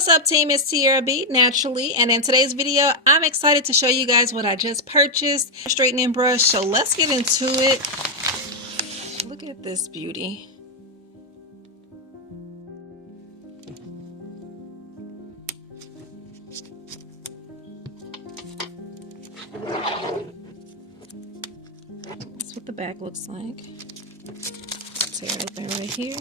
What's up, team? It's Tiarrea naturally, and in today's video I'm excited to show you guys what I just purchased, straightening brush. So let's get into it. Look at this beauty. That's what the back looks like. Tear it open right here.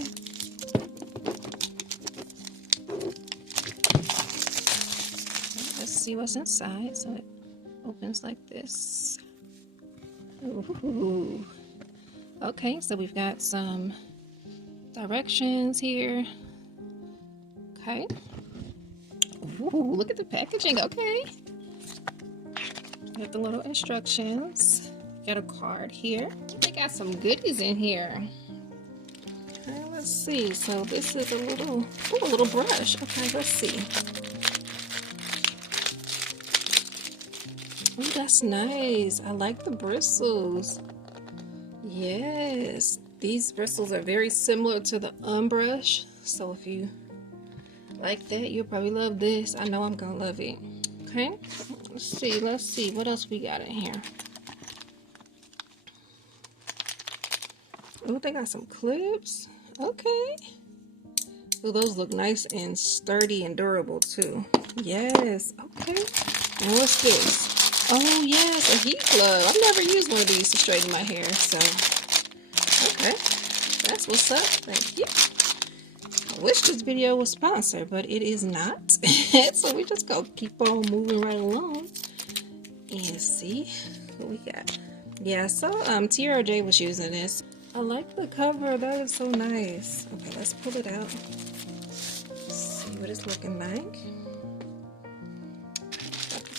Let's see what's inside. So it opens like this. Ooh. Okay, so we've got some directions here. Okay. Ooh, look at the packaging. Okay. Got the little instructions. Got a card here. They got some goodies in here. Okay, let's see. So this is a little brush. Okay, let's see. Oh, that's nice. I like the bristles. Yes, these bristles are very similar to the brush. So if you like that, you'll probably love this. I know I'm gonna love it. Okay, let's see what else we got in here. Oh, they got some clips. Okay. Oh, those look nice and sturdy and durable too. Yes. Okay. And what's this? Oh yes, a heat glove. I've never used one of these to straighten my hair, so okay, that's what's up. Thank you. I wish this video was sponsored, but it is not. So we just go keep on moving right along and see what we got. Yeah, so Tiarrea was using this. I like the cover. That is so nice. Okay, let's pull it out. See what it's looking like.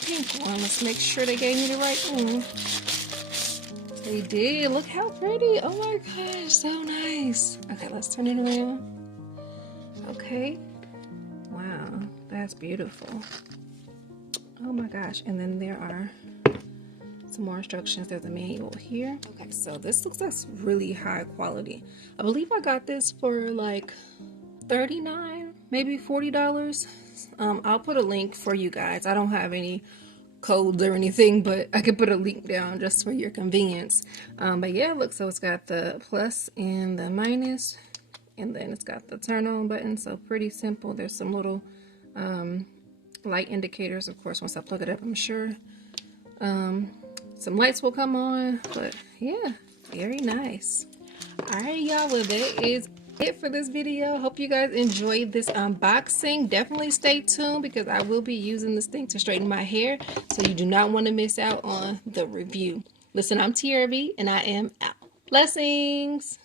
Pink one. Let's make sure they gave me the right one. They did. Look how pretty. Oh my gosh, so nice. Okay, let's turn it around. Okay. Wow, that's beautiful. Oh my gosh. And then there are some more instructions. There's a manual here. Okay, so this looks like really high quality. I believe I got this for like $39, maybe $40. I'll put a link for you guys. I don't have any codes or anything, but I could put a link down just for your convenience. But yeah, look, so it's got the plus and the minus, and then it's got the turn on button. So pretty simple. There's some little light indicators, of course, once I plug it up, I'm sure. Some lights will come on, but yeah, very nice. Alright, y'all, well, that is it for this video. Hope you guys enjoyed this unboxing. Definitely stay tuned because I will be using this thing to straighten my hair, so you do not want to miss out on the review. Listen, I'm Tiarrea and I am out. Blessings.